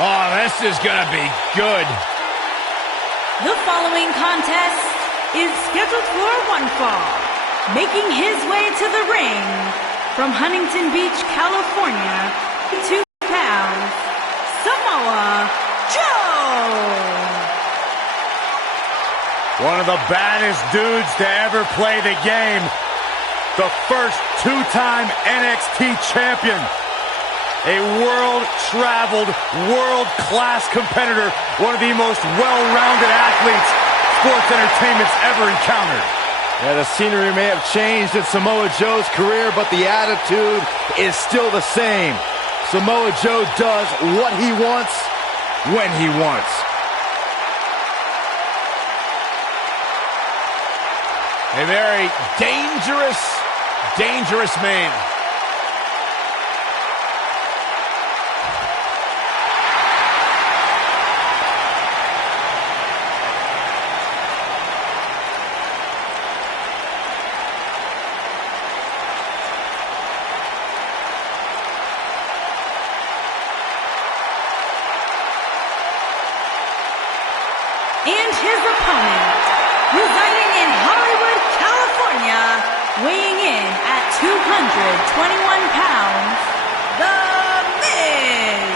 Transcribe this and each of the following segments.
Oh, this is gonna be good. The following contest is scheduled for one fall. Making his way to the ring from Huntington Beach, California, 2 pounds, Samoa Joe. One of the baddest dudes to ever play the game. The first 2-time NXT champion. A world-traveled, world-class competitor. One of the most well-rounded athletes sports entertainment's ever encountered. Yeah, the scenery may have changed in Samoa Joe's career, but the attitude is still the same. Samoa Joe does what he wants, when he wants. A very dangerous, dangerous man. And his opponent, residing in Hollywood, California, weighing in at 221 pounds, The Miz.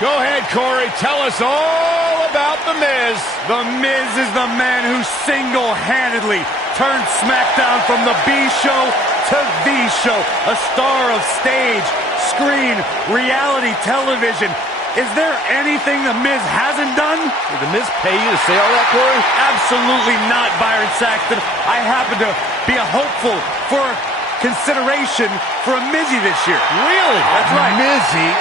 Go ahead, Corey. Tell us all about The Miz. The Miz is the man who single-handedly turned SmackDown from the B show to the show. A star of stage, screen, reality television. Is there anything The Miz hasn't done? Did The Miz pay you to say all that, Corey? Absolutely not, Byron Saxton. I happen to be a hopeful for consideration for a Mizzy this year. Really? That's right. Mizzy?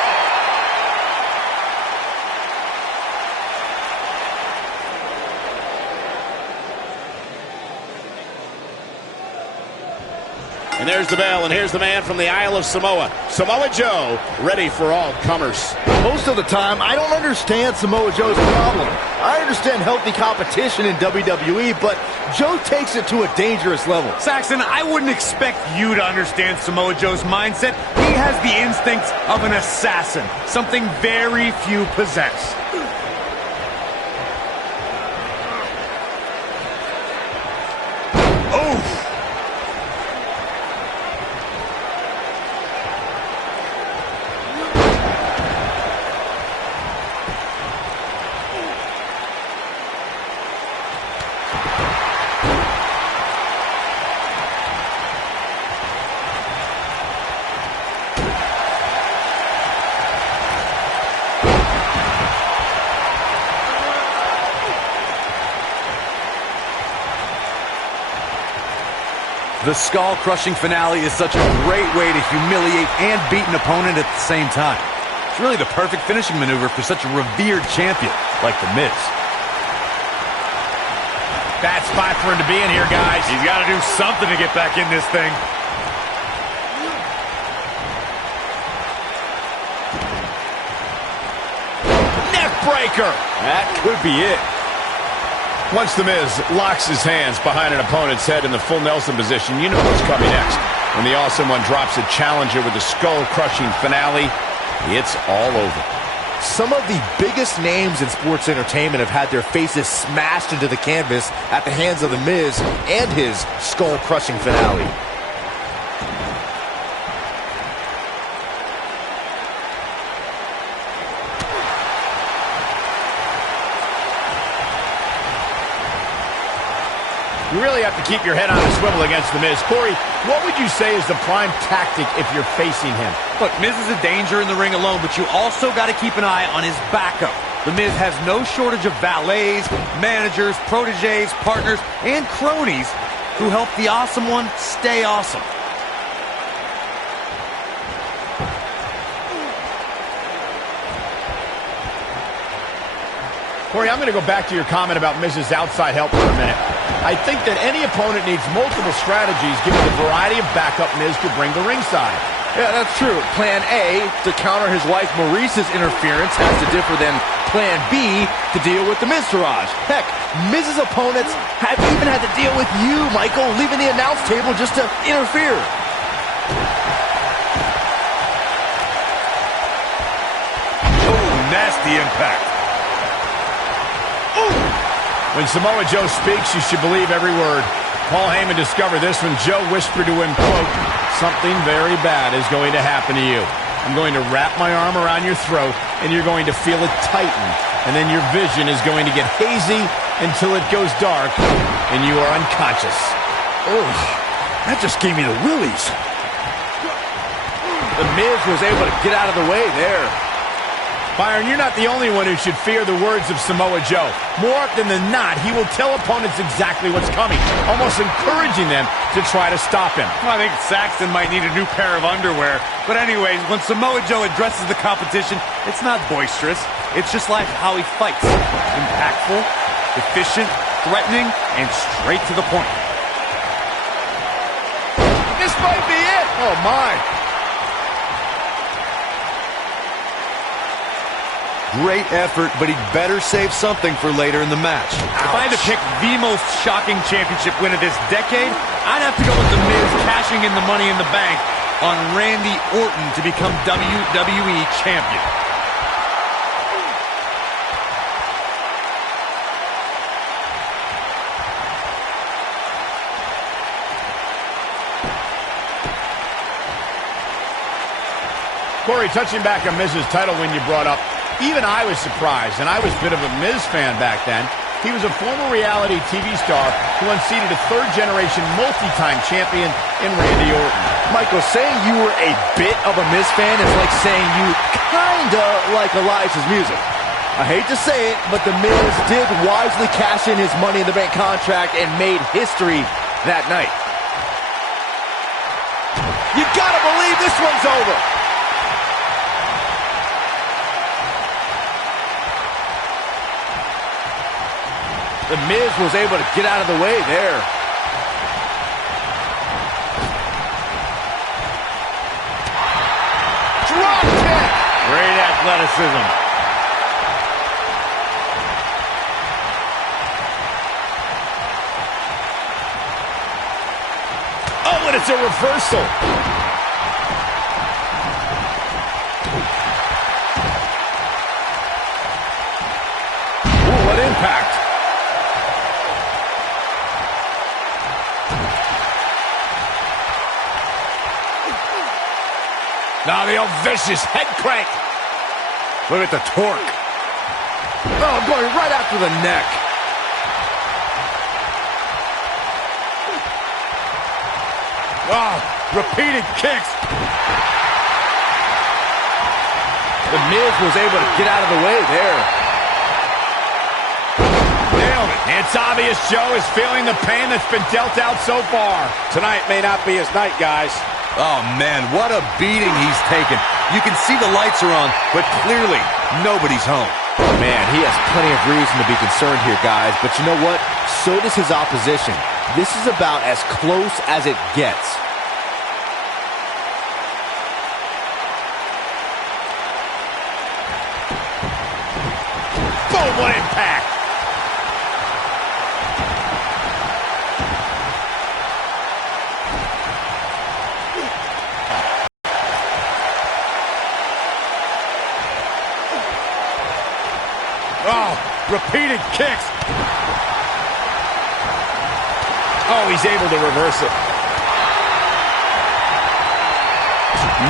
And there's the bell, and here's the man from the Isle of Samoa, Samoa Joe, ready for all comers. Most of the time, I don't understand Samoa Joe's problem. I understand healthy competition in WWE, but Joe takes it to a dangerous level. Saxton, I wouldn't expect you to understand Samoa Joe's mindset. He has the instincts of an assassin, something very few possess. The skull-crushing finale is such a great way to humiliate and beat an opponent at the same time. It's really the perfect finishing maneuver for such a revered champion like The Miz. Bad spot for him to be in here, guys. He's got to do something to get back in this thing. Neck breaker. That could be it. Once The Miz locks his hands behind an opponent's head in the full Nelson position, you know what's coming next. When the Awesome One drops a challenger with a skull-crushing finale, it's all over. Some of the biggest names in sports entertainment have had their faces smashed into the canvas at the hands of The Miz and his skull-crushing finale. You really have to keep your head on a swivel against The Miz. Corey, what would you say is the prime tactic if you're facing him? Look, Miz is a danger in the ring alone, but you also got to keep an eye on his backup. The Miz has no shortage of valets, managers, proteges, partners, and cronies who help the Awesome One stay awesome. Corey, I'm going to go back to your comment about Miz's outside help for a minute. I think that any opponent needs multiple strategies given the variety of backup Miz could bring to ringside. Yeah, that's true. Plan A, to counter his wife Maurice's interference, has to differ than Plan B, to deal with the Miztourage. Heck, Miz's opponents have even had to deal with you, Michael, leaving the announce table just to interfere. Oh, nasty impact. Ooh. When Samoa Joe speaks, you should believe every word. Paul Heyman discovered this when Joe whispered to him, quote, "Something very bad is going to happen to you. I'm going to wrap my arm around your throat, and you're going to feel it tighten. And then your vision is going to get hazy until it goes dark, and you are unconscious." Oh, that just gave me the willies. The Miz was able to get out of the way there. Byron, you're not the only one who should fear the words of Samoa Joe. More often than not, he will tell opponents exactly what's coming, almost encouraging them to try to stop him. Well, I think Saxton might need a new pair of underwear. But anyways, when Samoa Joe addresses the competition, it's not boisterous. It's just like how he fights. Impactful, efficient, threatening, and straight to the point. This might be it. Oh, my. Great effort, but he'd better save something for later in the match. If I had to pick the most shocking championship win of this decade, I'd have to go with The Miz cashing in the Money in the Bank on Randy Orton to become WWE Champion. Corey, touching back on Miz's title win you brought up, even I was surprised, and I was a bit of a Miz fan back then. He was a former reality TV star who unseated a third-generation multi-time champion in Randy Orton. Michael, saying you were a bit of a Miz fan is like saying you kinda like Elias's music. I hate to say it, but The Miz did wisely cash in his Money in the Bank contract and made history that night. You gotta believe this one's over. The Miz was able to get out of the way there. Drop kick! Great athleticism. Oh, and it's a reversal. Ooh, what impact. Now the old vicious head crank. Look at the torque. Oh, going right after the neck. Wow, repeated kicks. The Miz was able to get out of the way there. Nailed it. It's obvious Joe is feeling the pain that's been dealt out so far. Tonight may not be his night, guys. Oh, man, what a beating he's taken. You can see the lights are on, but clearly nobody's home. Man, he has plenty of reason to be concerned here, guys. But you know what? So does his opposition. This is about as close as it gets. Boom, what impact. Oh, repeated kicks. Oh, he's able to reverse it.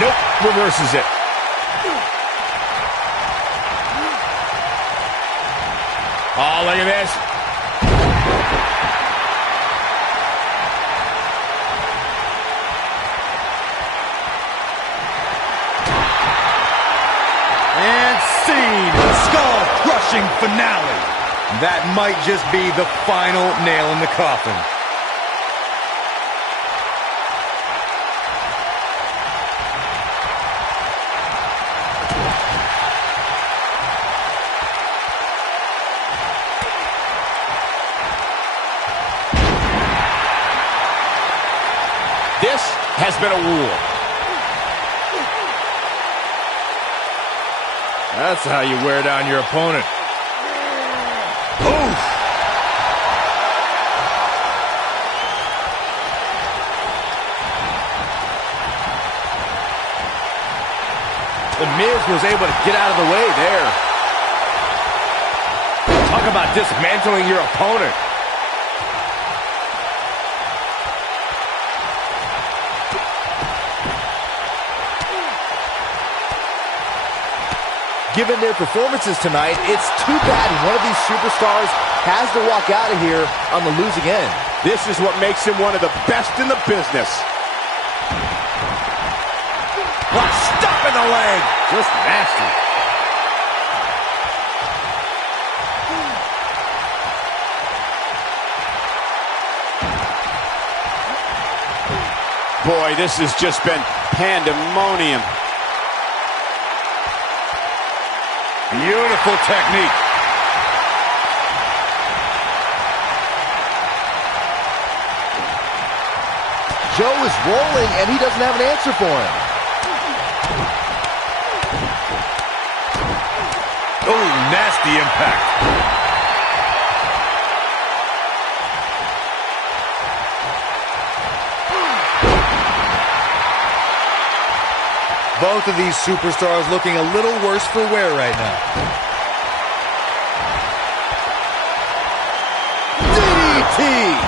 Nope, reverses it. Oh, look at this. And scene. Skull-crushing finale. That might just be the final nail in the coffin. This has been a war. That's how you wear down your opponent. Oof! The Miz was able to get out of the way there. Talk about dismantling your opponent. Given their performances tonight, it's too bad one of these superstars has to walk out of here on the losing end. This is what makes him one of the best in the business. What a stop in the leg! Just nasty. Boy, this has just been pandemonium. Beautiful technique. Joe is rolling, and he doesn't have an answer for him. Oh, nasty impact. Both of these superstars looking a little worse for wear right now. DDT!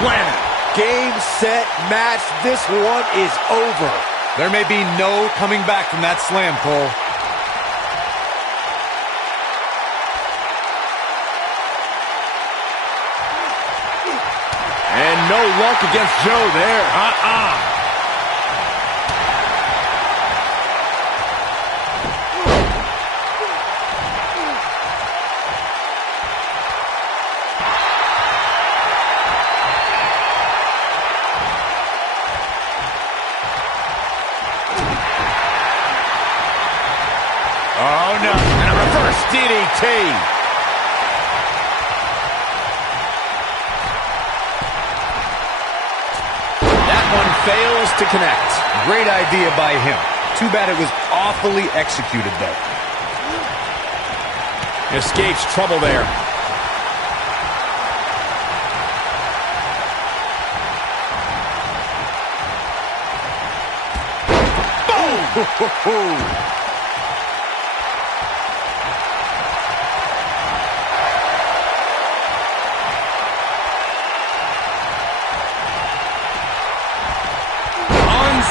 Planet. Game, set, match. This one is over. There may be no coming back from that slam, Cole. And no luck against Joe there. Oh, no. And a reverse DDT. That one fails to connect. Great idea by him. Too bad it was awfully executed, though. Escapes trouble there. Boom!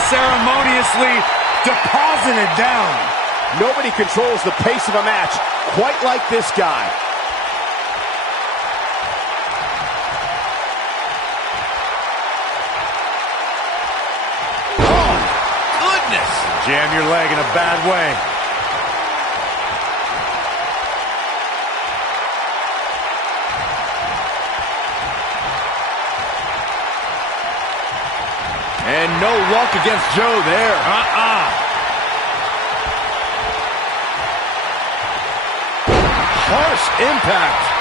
Unceremoniously deposited down. Nobody controls the pace of a match quite like this guy. Oh, goodness. Jam your leg in a bad way. And no luck against Joe there. Harsh impact.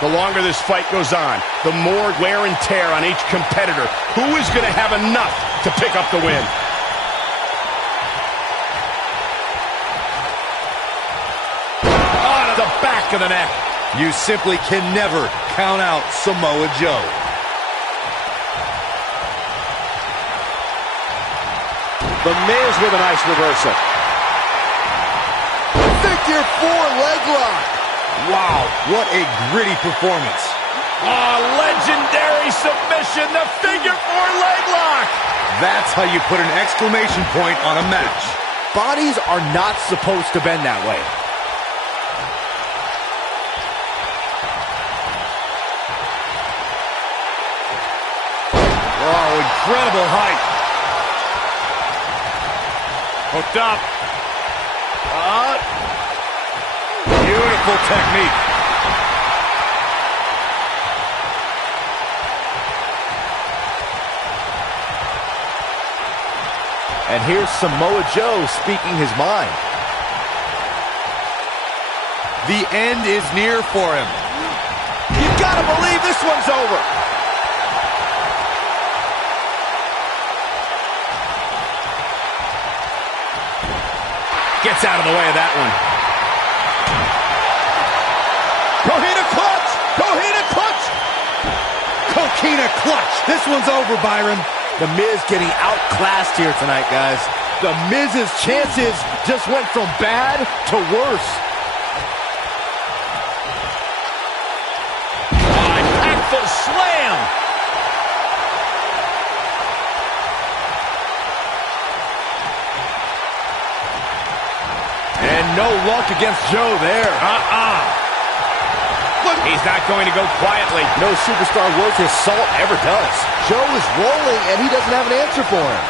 The longer this fight goes on, the more wear and tear on each competitor. Who is going to have enough to pick up the win? On the back of the neck. You simply can never count out Samoa Joe. The Miz with a nice reversal. Figure 4 leg lock. Wow, what a gritty performance. Legendary submission, the figure 4 leg lock. That's how you put an exclamation point on a match. Bodies are not supposed to bend that way. Oh, incredible height. Hooked up. Beautiful technique. And here's Samoa Joe speaking his mind. The end is near for him. You gotta believe this one's over. Gets out of the way of that one. Coquina clutch! Coquina clutch! Coquina clutch. This one's over, Byron. The Miz getting outclassed here tonight, guys. The Miz's chances just went from bad to worse. Impactful slam. And no luck against Joe there. He's not going to go quietly. No superstar worth his salt ever does. Joe is rolling, and he doesn't have an answer for him.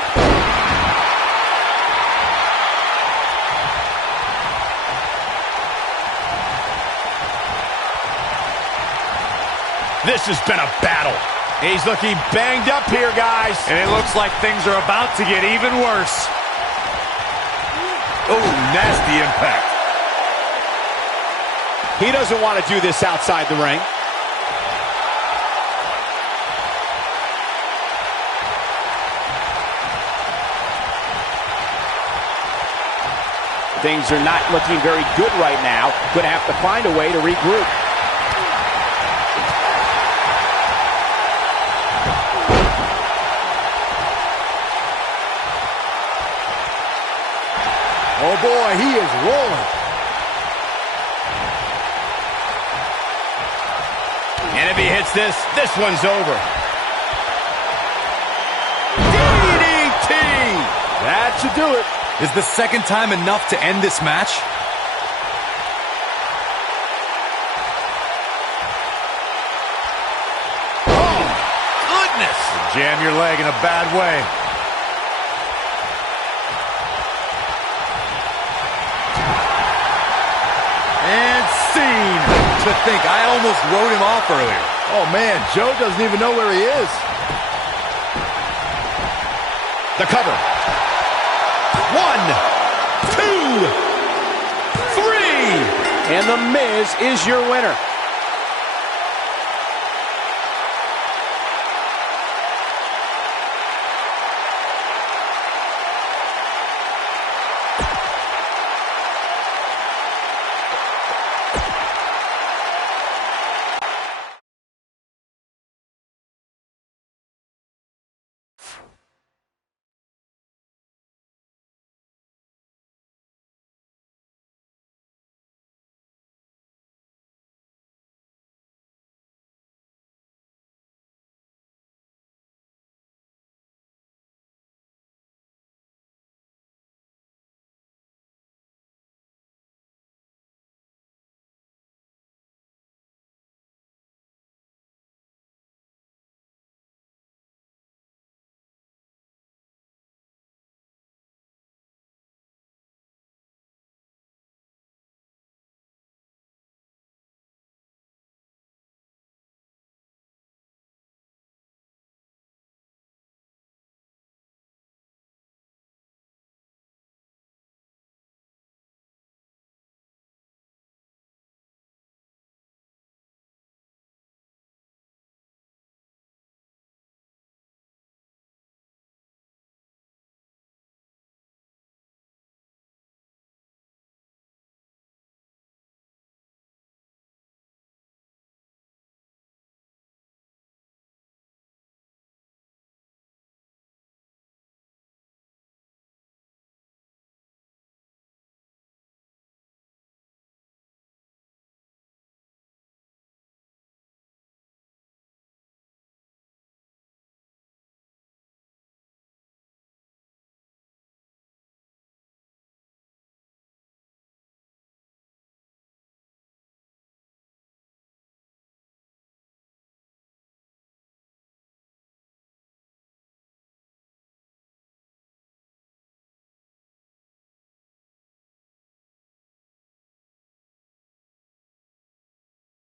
This has been a battle. He's looking banged up here, guys. And it looks like things are about to get even worse. Oh, nasty impact. He doesn't want to do this outside the ring. Things are not looking very good right now. Going to have to find a way to regroup. Oh boy, he is rolling. And if he hits this, this one's over. DDT! That should do it. Is the second time enough to end this match? Oh, goodness. Jam your leg in a bad way. And scene. To think, I almost wrote him off earlier. Oh man, Joe doesn't even know where he is. The cover. 1, 2, 3. And The Miz is your winner.